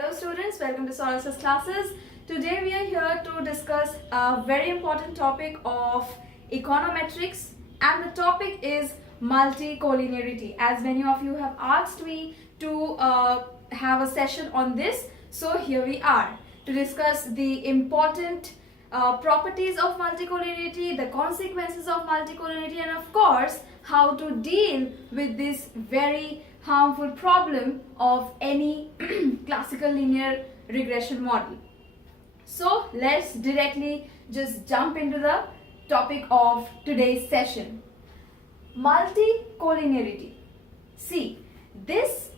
Hello students, welcome to Sources classes. Today we are here to discuss a very important topic of econometrics, and the topic is multicollinearity. As many of you have asked me to have a session on this, so here we are to discuss the important properties of multicollinearity, the consequences of multicollinearity, and of course how to deal with this very harmful problem of any classical linear regression model. So let's directly just jump into the topic of today's session. Multicollinearity. See, this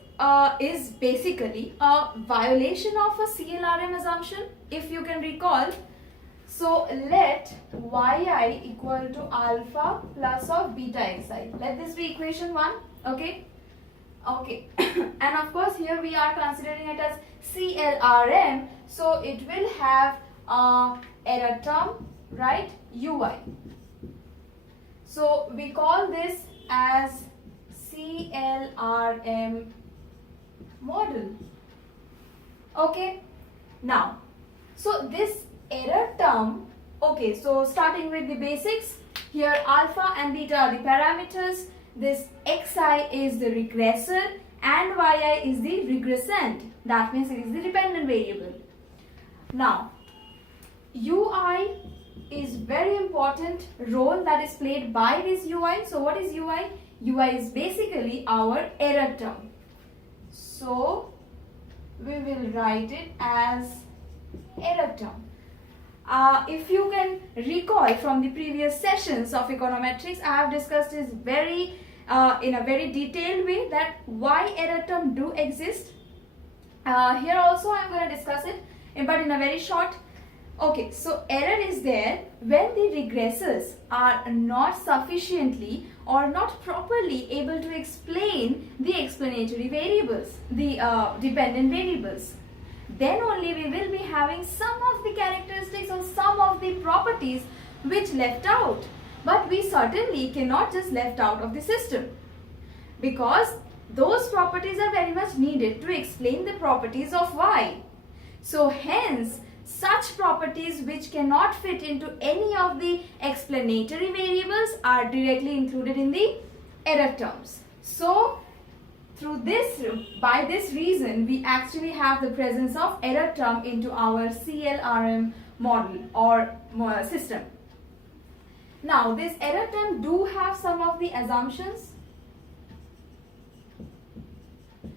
is basically a violation of a CLRM assumption, if you can recall. So let yi equal to alpha plus of beta xi. Let this be equation 1, okay? Okay, and of course here we are considering it as CLRM, so it will have error term, right, ui. So we call this as CLRM model. Okay, now, so this error term, okay, so starting with the basics, here alpha and beta are the parameters. This xi is the regressor and yi is the regressand. That means it is the dependent variable. Now, ui is very important role that is played by this ui. So what is ui? Ui is basically our error term. So we will write it as error term. If you can recall from the previous sessions of econometrics, I have discussed this in a very detailed way that why error term do exist. Here also I am going to discuss it, but in a very short. Okay, so error is there when the regressors are not sufficiently or not properly able to explain the explanatory variables, the dependent variables. Then only we will be having some of the characteristics or some of the properties which left out. But we certainly cannot just left out of the system, because those properties are very much needed to explain the properties of y. So hence, such properties which cannot fit into any of the explanatory variables are directly included in the error terms. So by this reason, we actually have the presence of error term into our CLRM model or system. Now, this error term do have some of the assumptions.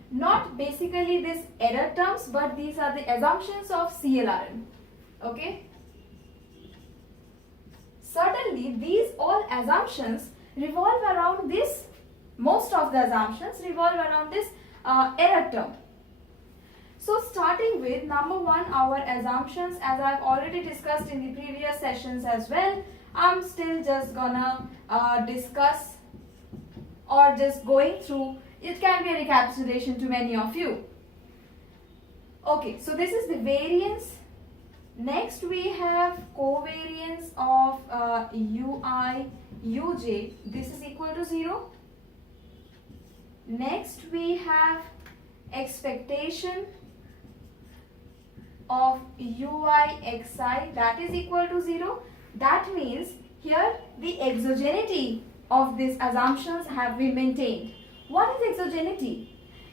Not basically this error terms, but these are the assumptions of CLRM. Okay? Certainly, these all assumptions revolve around this. Most of the assumptions revolve around this error term. So starting with number 1, our assumptions, as I have already discussed in the previous sessions as well, I'm still just gonna discuss or just going through. It can be a recapitulation to many of you. Okay, so this is the variance. Next we have covariance of ui, uj. This is equal to 0. Next we have expectation of ui xi, that is equal to 0. That means here the exogeneity of these assumptions have been maintained. What is exogeneity?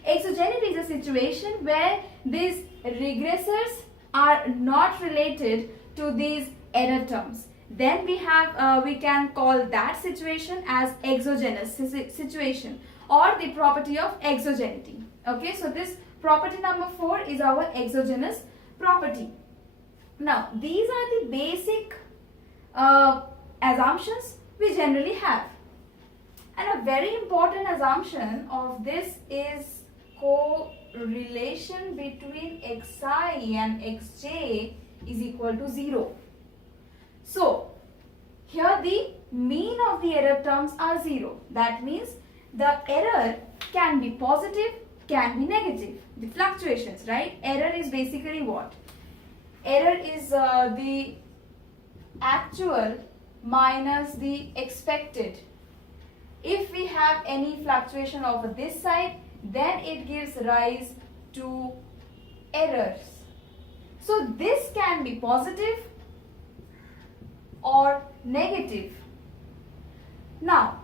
Exogeneity is a situation where these regressors are not related to these error terms. Then we can call that situation as exogenous situation, or the property of exogeneity. Okay, so this property number 4 is our exogenous property. Now, these are the basic assumptions we generally have. And a very important assumption of this is correlation between xi and xj is equal to 0. So, here the mean of the error terms are 0. That means the error can be positive, can be negative. The fluctuations, right? Error is basically what? Error is the actual minus the expected. If we have any fluctuation over this side, then it gives rise to error. errors. So this can be positive or negative. Now,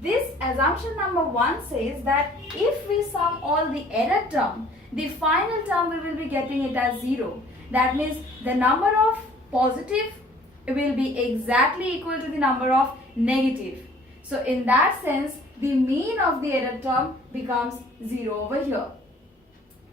this assumption number 1 says that if we sum all the error term, the final term we will be getting it as 0. That means the number of positive will be exactly equal to the number of negative. So in that sense, the mean of the error term becomes 0 over here.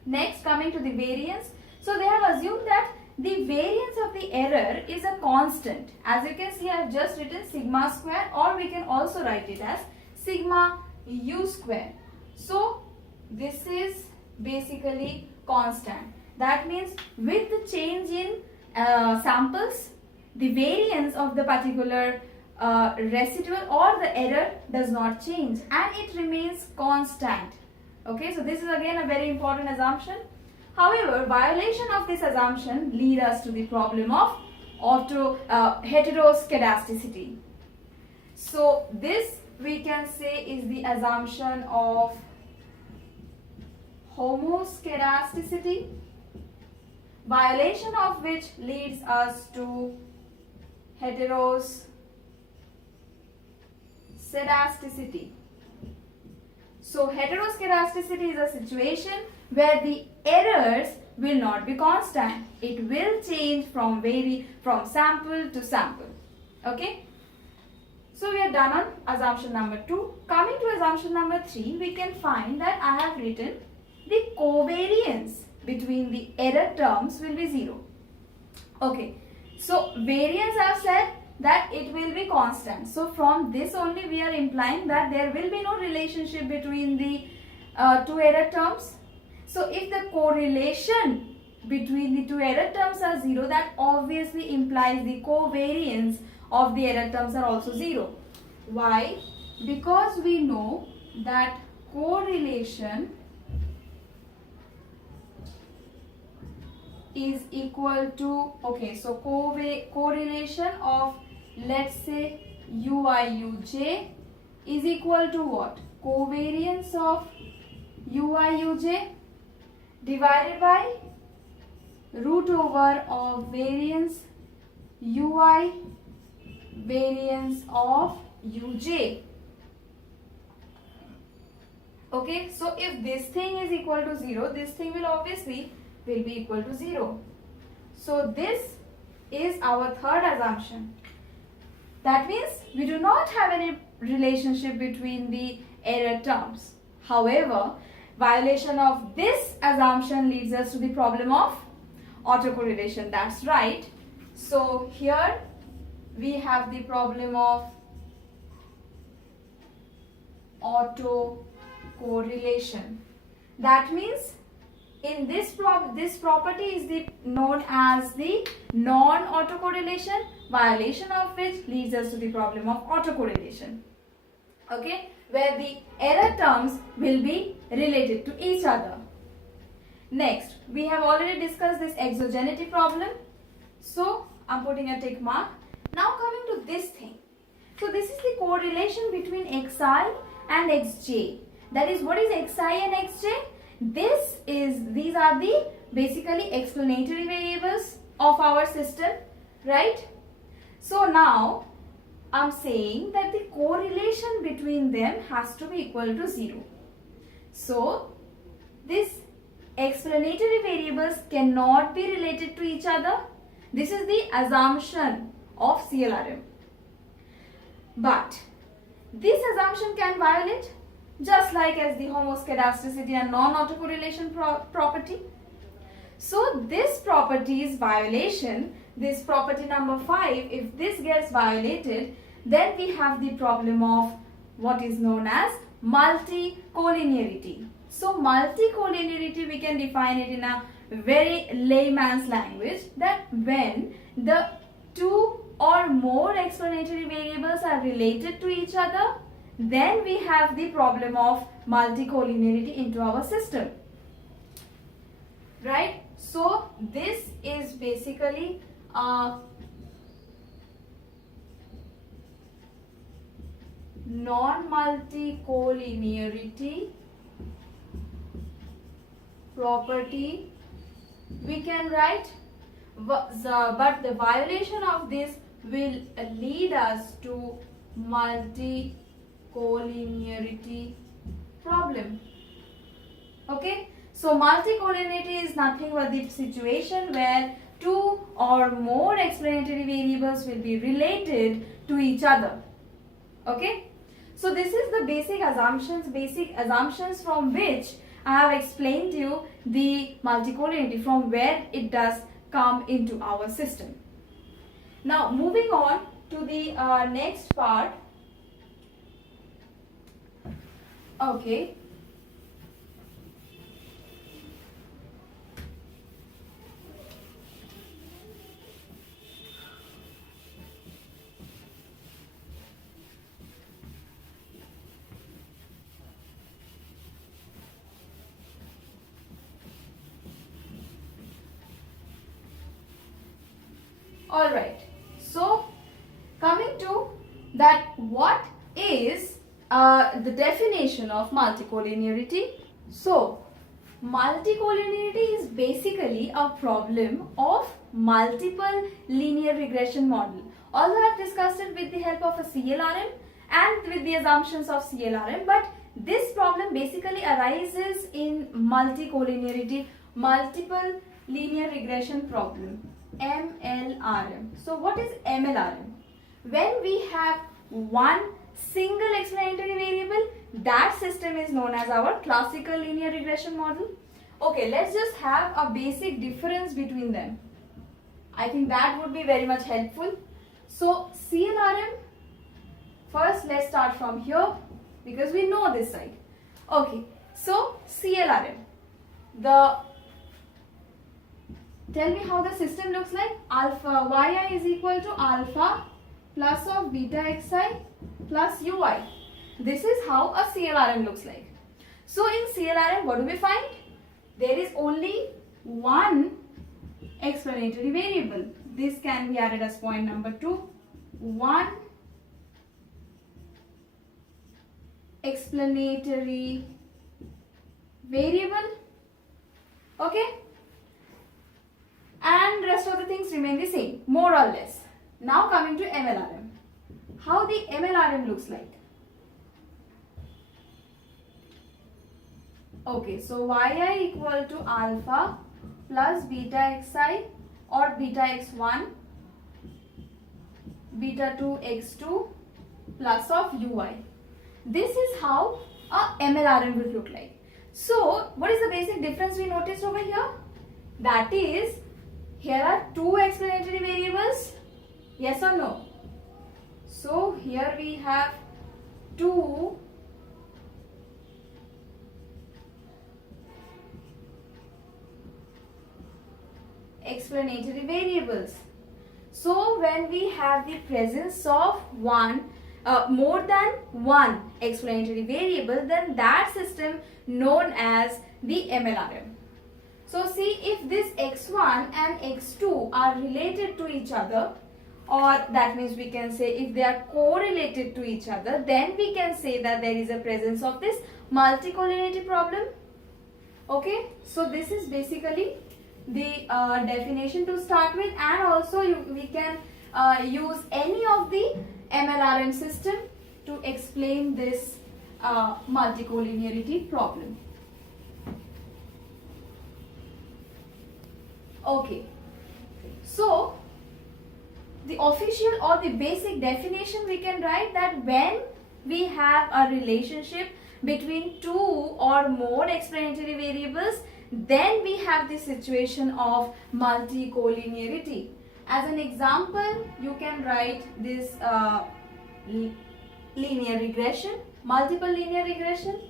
Next, coming to the variance. So they have assumed that the variance of the error is a constant. As you can see, I have just written sigma square, or we can also write it as sigma u square. So this is basically constant. That means with the change in samples, the variance of the particular residual or the error does not change and it remains constant. Okay, so this is again a very important assumption. However, violation of this assumption lead us to the problem of heteroscedasticity. So this we can say is the assumption of homoscedasticity, violation of which leads us to heteroscedasticity. So heteroscedasticity is a situation where the errors will not be constant. It will change from sample to sample. Okay. So we are done on assumption number 2. Coming to assumption number 3, we can find that I have written the covariance between the error terms will be 0. Okay. So variance I have said that it will be constant. So from this only we are implying that there will be no relationship between the two error terms. So if the correlation between the two error terms are 0, that obviously implies the covariance of the error terms are also 0. Why? Because we know that correlation is equal to, okay, so correlation of, let's say, UIUJ is equal to what? Covariance of UIUJ divided by root over of variance UI variance of UJ. Okay, so if this thing is equal to 0, this thing will obviously will be equal to 0. So this is our third assumption. That means we do not have any relationship between the error terms. However, violation of this assumption leads us to the problem of autocorrelation. That's right. So here we have the problem of autocorrelation. That means in this property is known as the non-autocorrelation, violation of which leads us to the problem of autocorrelation. Okay, where the error terms will be related to each other. Next, we have already discussed this exogeneity problem. So I'm putting a tick mark. Now coming to this thing. So this is the correlation between xi and xj. That is, what is xi and xj? These are the basically explanatory variables of our system, right? So now I'm saying that the correlation between them has to be equal to 0. So these explanatory variables cannot be related to each other. This is the assumption of CLRM. But this assumption can violate, just like as the homoscedasticity and non-autocorrelation property. So this property's violation, this property number 5, if this gets violated, then we have the problem of what is known as multicollinearity. So multicollinearity, we can define it in a very layman's language, that when the two or more explanatory variables are related to each other, then we have the problem of multicollinearity into our system, right? So this is basically non-multicollinearity property we can write, but the violation of this will lead us to multicollinearity problem. Okay, so multicollinearity is nothing but the situation where two or more explanatory variables will be related to each other. Okay, so this is the basic assumptions from which I have explained to you the multicollinearity, from where it does come into our system. Now moving on to the next part. Okay. Alright, so coming to that, what is the definition of multicollinearity? So, multicollinearity is basically a problem of multiple linear regression model. Although I have discussed it with the help of a CLRM and with the assumptions of CLRM, but this problem basically arises in multicollinearity, multiple linear regression problem. MLRM. So what is MLRM? When we have one single explanatory variable, that system is known as our classical linear regression model. Okay, let's just have a basic difference between them. I think that would be very much helpful. So CLRM, first let's start from here because we know this side. Okay, so CLRM, tell me how the system looks like. Alpha yi is equal to alpha plus of beta xi plus ui. This is how a CLRM looks like. So in CLRM, what do we find? There is only one explanatory variable. This can be added as point number 2. One explanatory variable. Okay? And rest of the things remain the same, more or less. Now coming to MLRM. How the MLRM looks like? Okay, so yi equal to alpha plus beta xi or beta x1, beta 2 x2 plus of ui. This is how a MLRM will look like. So, what is the basic difference we noticed over here? That is, here are two explanatory variables, yes or no? So here we have two explanatory variables. So when we have the presence of more than one explanatory variable, then that system known as the MLRM. So see, if this x1 and x2 are related to each other, or that means we can say if they are correlated to each other, then we can say that there is a presence of this multicollinearity problem. Okay, so this is basically the definition to start with, and also we can use any of the MLRM system to explain this multicollinearity problem. Okay, so the official or the basic definition we can write that when we have a relationship between two or more explanatory variables, then we have the situation of multicollinearity. As an example, you can write this linear regression, multiple linear regression.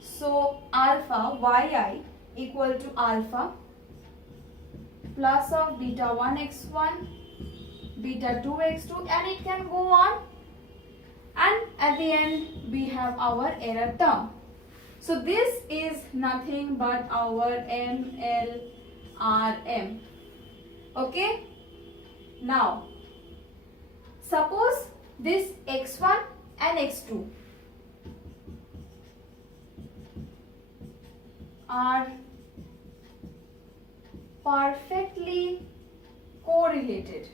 So alpha yi equal to alpha plus of beta 1 x1, beta 2 x2, and it can go on, and at the end we have our error term. So this is nothing but our MLRM. Okay, now suppose this x1 and x2 are perfectly correlated.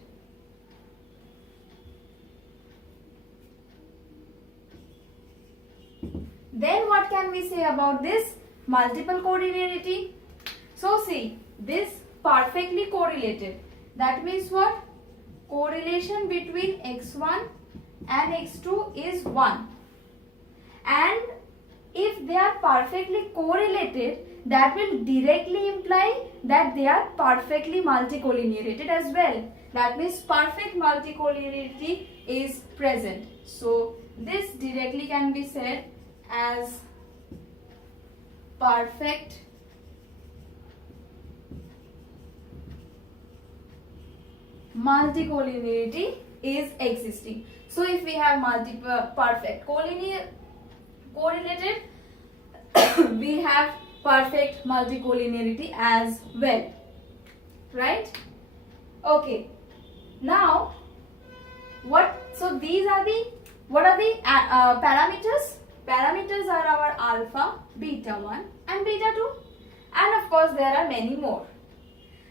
Then what can we say about this multiple collinearity? So see, this perfectly correlated. That means what? Correlation between x1 and x2 is 1. And if they are perfectly correlated, that will directly imply that they are perfectly multicollineated as well. That means perfect multicollinearity is present. So this directly can be said as perfect multicollinearity is existing. So if we have multiple perfect correlated, we have perfect multicollinearity as well, right? Okay. Now, so these are the, what are the parameters? Parameters are our alpha, beta 1 and beta 2, and of course there are many more.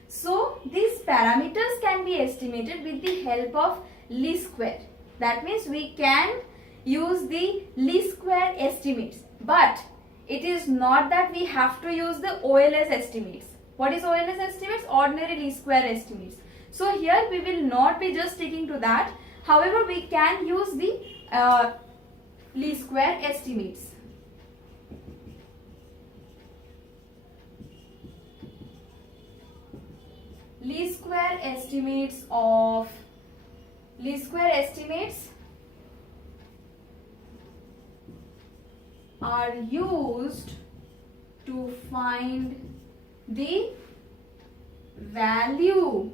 So these parameters can be estimated with the help of least square. That means we can use the least square estimates, but it is not that we have to use the OLS estimates. What is OLS estimates? Ordinary least square estimates. So here we will not be just sticking to that. However, we can use the least square estimates. Least square estimates are used to find the value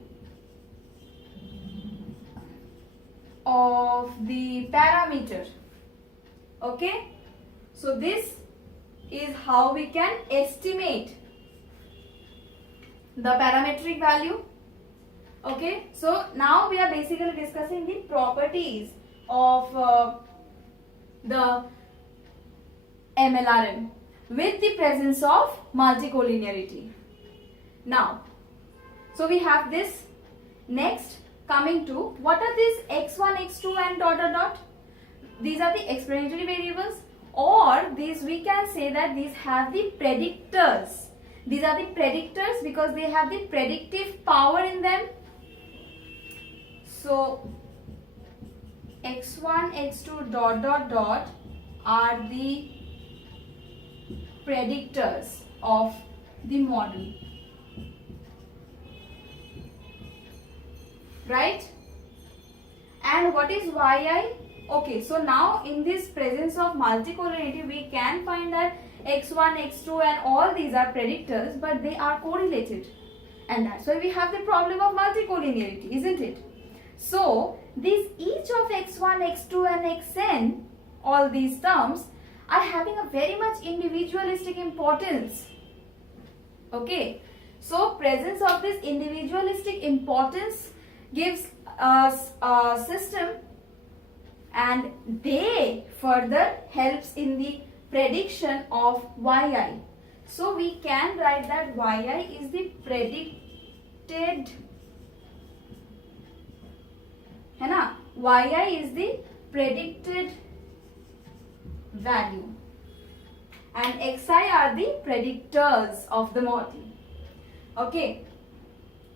of the parameter. Okay, so this is how we can estimate the parametric value. Okay, so now we are basically discussing the properties of the MLRM with the presence of multicollinearity. Now, so we have this. Next, coming to, what are these x1, x2 and dot dot dot? These are the explanatory variables, or these we can say that these have the predictors. These are the predictors because they have the predictive power in them. So x1, x2 dot dot dot are the predictors of the model, right? And what is yi? Okay, so now in this presence of multicollinearity, we can find that x1, x2 and all these are predictors, but they are correlated, and that's why we have the problem of multicollinearity, isn't it? So these each of x1, x2 and xn, all these terms are having a very much individualistic importance. Okay, so presence of this individualistic importance gives us a system, and they further helps in the prediction of yi. So we can write that yi is the predicted, है ना? yi is the predicted value and xi are the predictors of the model. Okay,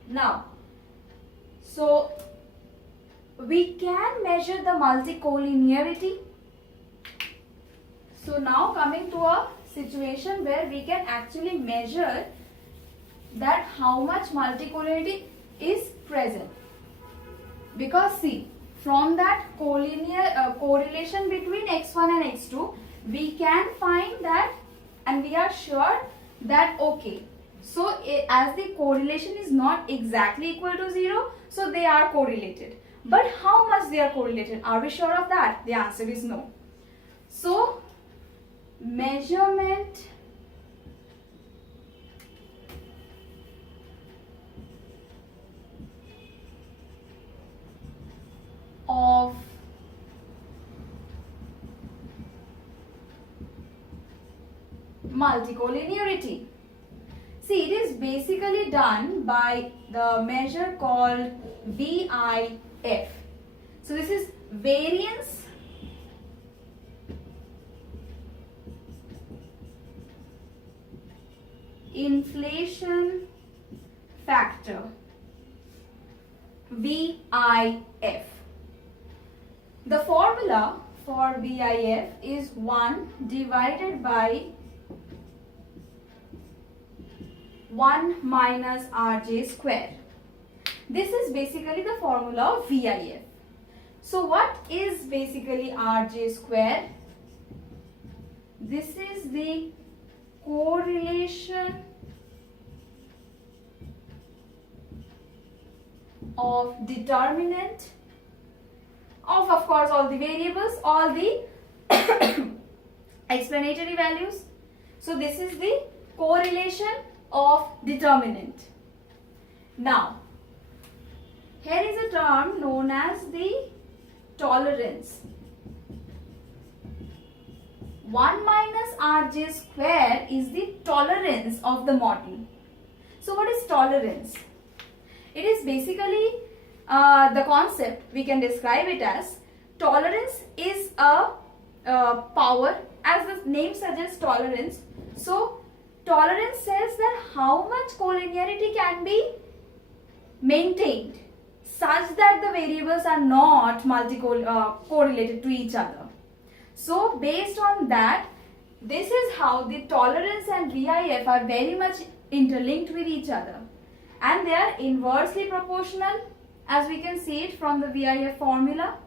now so we can measure the multicollinearity. So now coming to a situation where we can actually measure that how much multicollinearity is present, because see, from that correlation between x1 and x2, we can find that, and we are sure that okay, so as the correlation is not exactly equal to 0, so they are correlated. But how much they are correlated? Are we sure of that? The answer is no. So measurement of multicollinearity. See, it is basically done by the measure called VIF. So this is variance inflation factor, VIF. The formula for VIF is 1 divided by 1 minus RJ square. This is basically the formula of VIF. So what is basically RJ square? This is the correlation of determinant of course all the variables, all the explanatory values. So this is the correlation of determinant. Now here is a term known as the tolerance. 1 minus RJ square is the tolerance of the model. So what is tolerance? It is basically the concept, we can describe it as tolerance is a power, as the name suggests, tolerance. So tolerance says that how much collinearity can be maintained such that the variables are not correlated to each other. So based on that, this is how the tolerance and VIF are very much interlinked with each other, and they are inversely proportional, as we can see it from the VIF formula.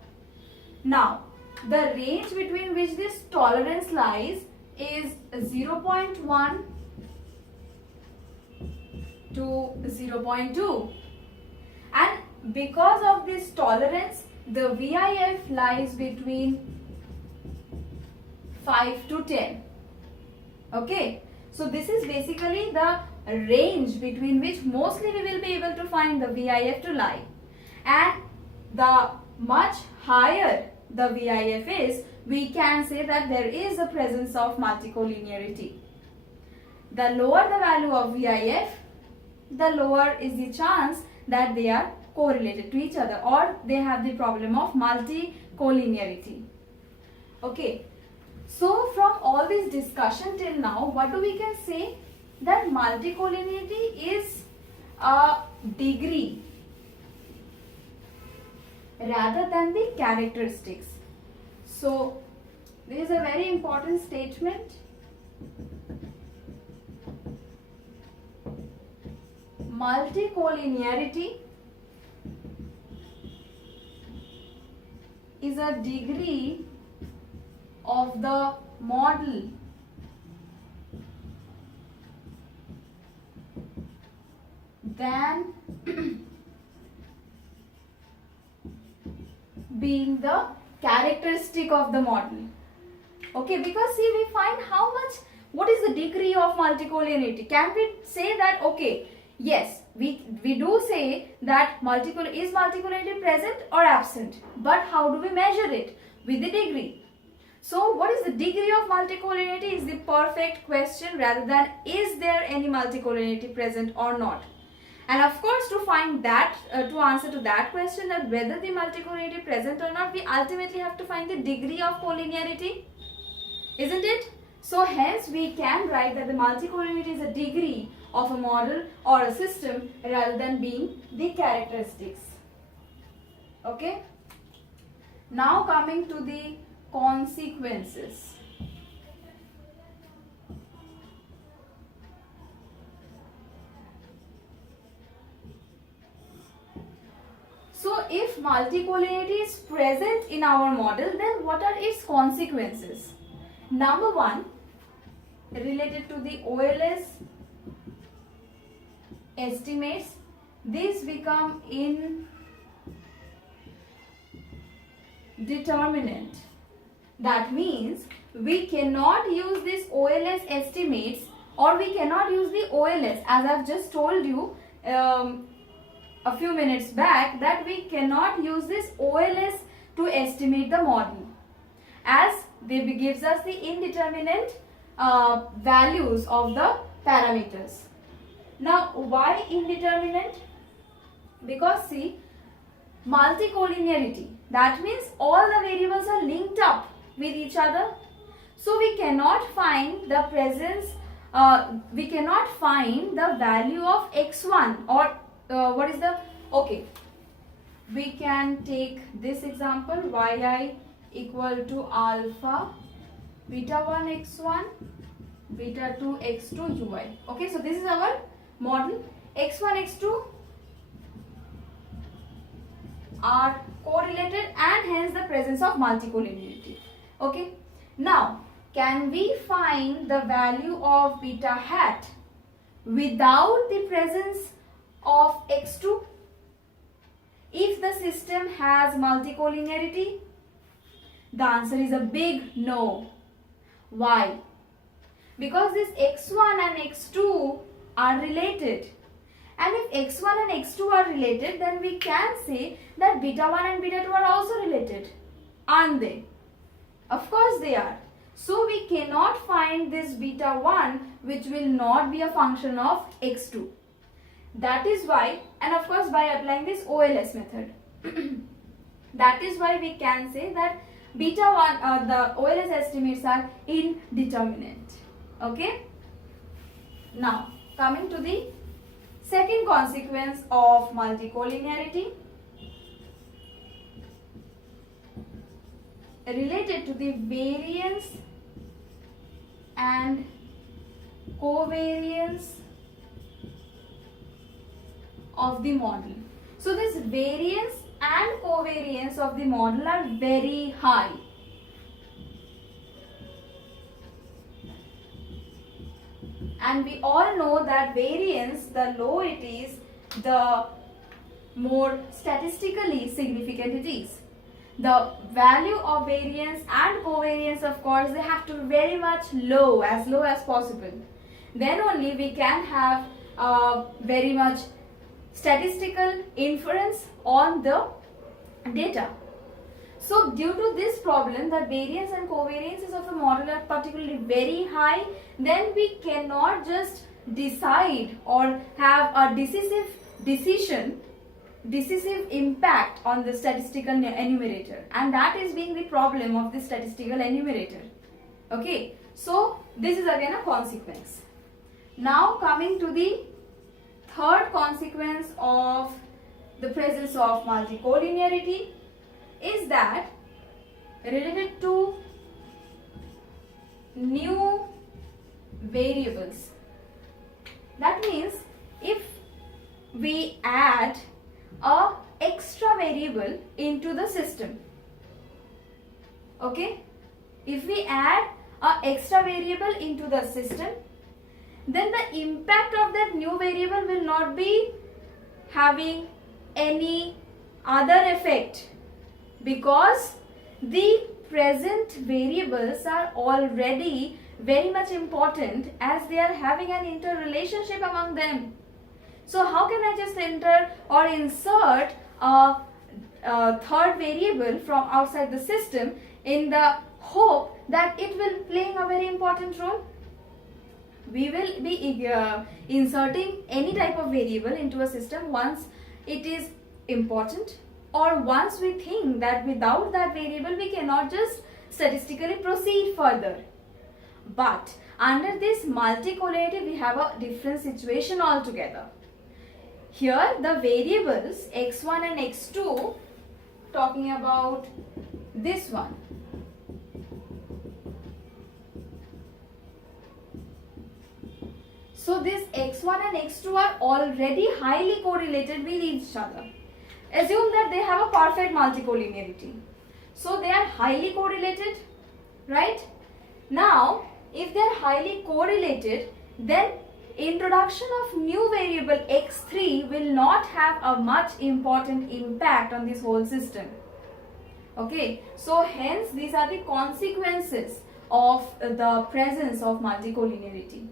Now the range between which this tolerance lies is 0.1 to 0.2, and because of this tolerance the VIF lies between 5 to 10. Okay, so this is basically the range between which mostly we will be able to find the VIF to lie, and the much higher the VIF is, we can say that there is a presence of multicollinearity. The lower the value of VIF, the lower is the chance that they are correlated to each other, or they have the problem of multicollinearity. Okay, so from all this discussion till now, what do we can say? That multicollinearity is a degree rather than the characteristics. So this is a very important statement. Multicollinearity is a degree of the model than being the characteristic of the model. Okay, because see, we find how much, what is the degree of multicollinearity? Can we say that, okay, yes, we do say that is multicollinearity present or absent, but how do we measure it? With the degree. So what is the degree of multicollinearity is the perfect question, rather than is there any multicollinearity present or not. And of course, to find that, to answer to that question, that whether the multicollinearity present or not, we ultimately have to find the degree of collinearity, isn't it? So hence we can write that the multicollinearity is a degree of a model or a system rather than being the characteristics. Okay. Now coming to the consequences. So if multicollinearity is present in our model, then what are its consequences? Number one, related to the OLS estimates, these become indeterminate. That means we cannot use this OLS estimates, or we cannot use the OLS, as I've just told you a few minutes back, that we cannot use this OLS to estimate the model, as they gives us the indeterminate values of the parameters. Now, why indeterminate? Because see, multicollinearity, that means all the variables are linked up with each other. So we cannot find the presence, we cannot find the value of x1 or what is the, okay, we can take this example, yi equal to alpha beta 1 x1 beta 2 x2 ui. Okay, so this is our model. X1 x2 are correlated and hence the presence of multicollinearity. Okay, now can we find the value of beta hat without the presence of x2 if the system has multicollinearity? The answer is a big no. Why? Because this x1 and x2 are related. And if x1 and x2 are related, then we can say that beta 1 and beta 2 are also related. Aren't they? Of course they are. So we cannot find this beta 1 which will not be a function of x2. That is why, and of course by applying this OLS method, that is why we can say that beta 1, the OLS estimates are indeterminate. Okay. Now coming to the second consequence of multicollinearity, related to the variance and covariance of the model. So this variance and covariance of the model are very high. And we all know that variance, the lower it is, the more statistically significant it is. The value of variance and covariance, of course, they have to be very much low as possible. Then only we can have very much statistical inference on the data. So due to this problem, that variance and covariances of the model are particularly very high, then we cannot just decide or have a decisive impact on the statistical enumerator, and that is being the problem of the statistical enumerator. Okay, so this is again a consequence. Now coming to the third consequence of the presence of multicollinearity is that related to new variables. That means if we add a extra variable into the system, okay, if we add a extra variable into the system, then the impact of that new variable will not be having any other effect, because the present variables are already very much important as they are having an interrelationship among them. So how can I just enter or insert a third variable from outside the system in the hope that it will play a very important role? We will be inserting any type of variable into a system once it is important, or once we think that without that variable we cannot just statistically proceed further. But under this multicollinearity we have a different situation altogether. Here the variables x1 and x2, talking about this one, so this x1 and x2 are already highly correlated with each other. Assume that they have a perfect multicollinearity. So they are highly correlated, right? Now, if they are highly correlated, then introduction of new variable x3 will not have a much important impact on this whole system. Okay, so hence these are the consequences of the presence of multicollinearity.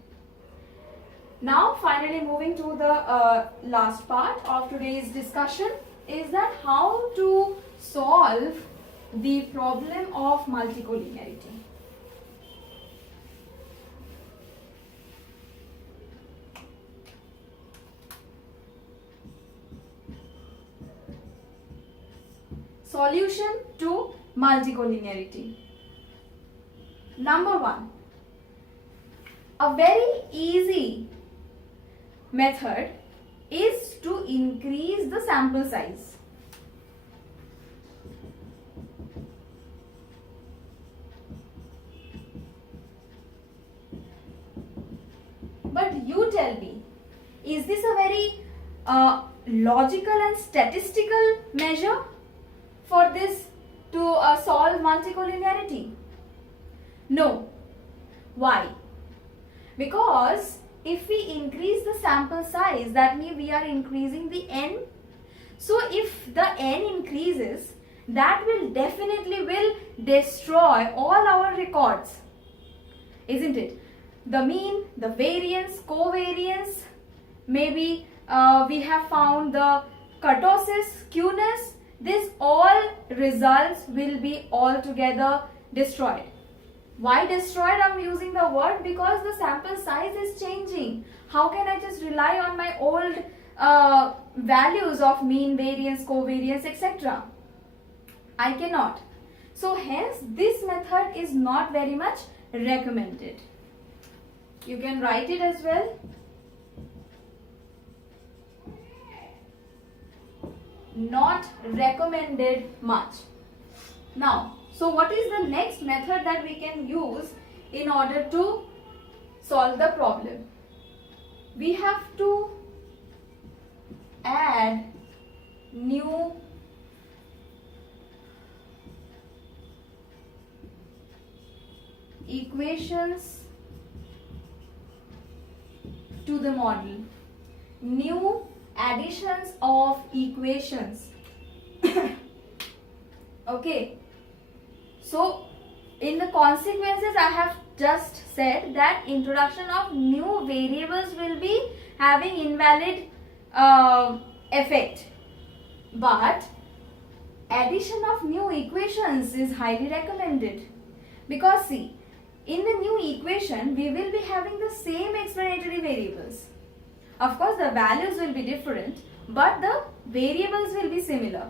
Now finally moving to the last part of today's discussion is that how to solve the problem of multicollinearity. solution to multicollinearity. Number 1, a very easy method is to increase the sample size. But you tell me, is this a very logical and statistical measure for this to solve multicollinearity? No. Why? Because if we increase the sample size, that means we are increasing the n. So if the n increases, that will definitely destroy all our records, isn't it? The mean, the variance, covariance, maybe we have found the kurtosis, skewness, this all results will be altogether destroyed. Why destroyed? I'm using the word because the sample size is changing. How can I just rely on my old values of mean, variance, covariance, etc.? I cannot. So hence this method is not very much recommended. You can write it as well. Not recommended much. Now, so what is the next method that we can use in order to solve the problem? We have to add new equations to the model. New additions of equations. Okay. So in the consequences, I have just said that introduction of new variables will be having invalid effect. But addition of new equations is highly recommended. Because see, in the new equation, we will be having the same explanatory variables. Of course, the values will be different, but the variables will be similar.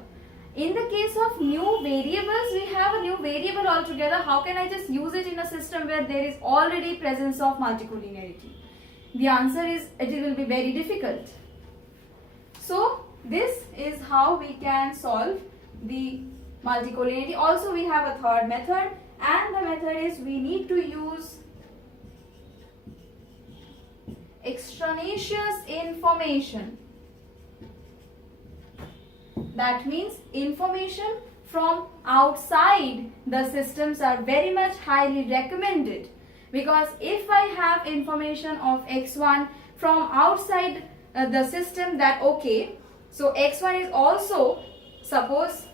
In the case of new variables, we have a new variable altogether. How can I just use it in a system where there is already presence of multicollinearity? The answer is it will be very difficult. So this is how we can solve the multicollinearity. Also, we have a third method, and the method is we need to use extraneous information. That means information from outside the systems are very much highly recommended, because if I have information of x1 from outside the system, that okay, so x1 is also, suppose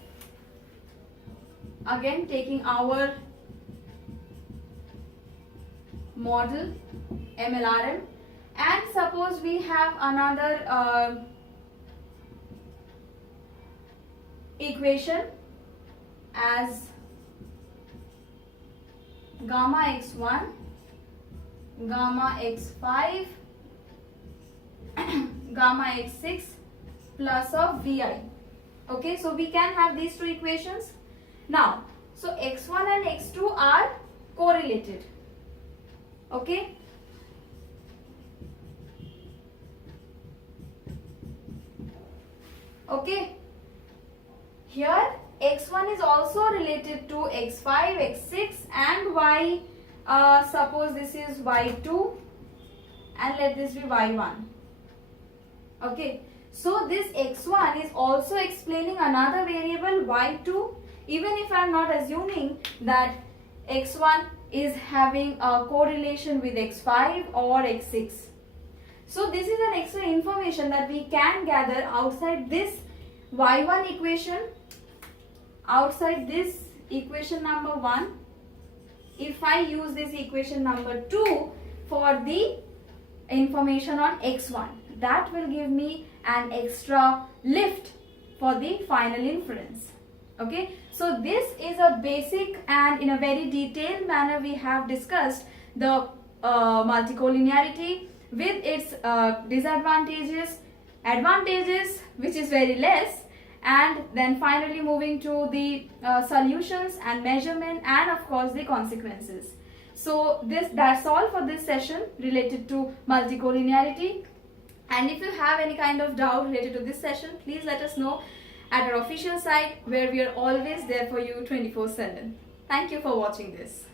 again taking our model MLRM, and suppose we have another equation as gamma x1, gamma x5, gamma x6 plus of vi. Okay, so we can have these two equations. Now, so x1 and x2 are correlated. Okay. Okay. Here x1 is also related to x5, x6 and y. Suppose this is y2 and let this be y1. Okay. So this x1 is also explaining another variable y2, even if I am not assuming that x1 is having a correlation with x5 or x6. So this is an extra information that we can gather outside this y1 equation, outside this equation number 1. If I use this equation number 2 for the information on x1, that will give me an extra lift for the final inference. Okay, so this is a basic, and in a very detailed manner we have discussed the multicollinearity with its disadvantages, advantages which is very less, and then finally moving to the solutions and measurement, and of course the consequences. So that's all for this session related to multicollinearity. And if you have any kind of doubt related to this session, please let us know at our official site, where we are always there for you 24/7. Thank you for watching this.